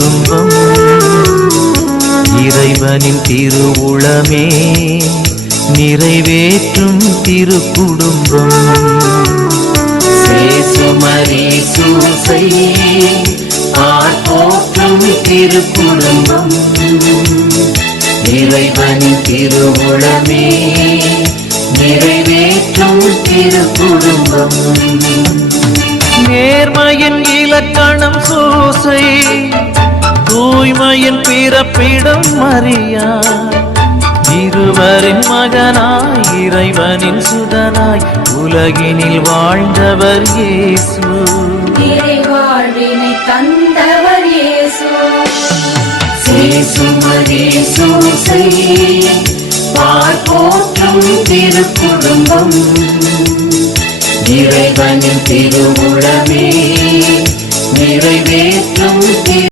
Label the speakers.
Speaker 1: குடும்பம். இறைவனின் திருவுளமே நிறைவேற்றும் திரு குடும்பம் சேசுமரி சூசை ஆர்ப்போற்றும் திரு குடும்பம் இறைவனின் திருவுளமே நிறைவேற்றும் திரு குடும்பம் நேர்மையின் இலக்கணம் சூசை தூய்மையின் பிறப்பிடம் மறியா இருவரின் மகனாய் இறைவனின் சுதனாய் உலகினில் வாழ்ந்தவர் இயேசு.
Speaker 2: தந்தவர் இயேசு.
Speaker 1: பார்ப்போற்றும் திரு இறைவனின் திருவுளமே நிறைவேற்றும்.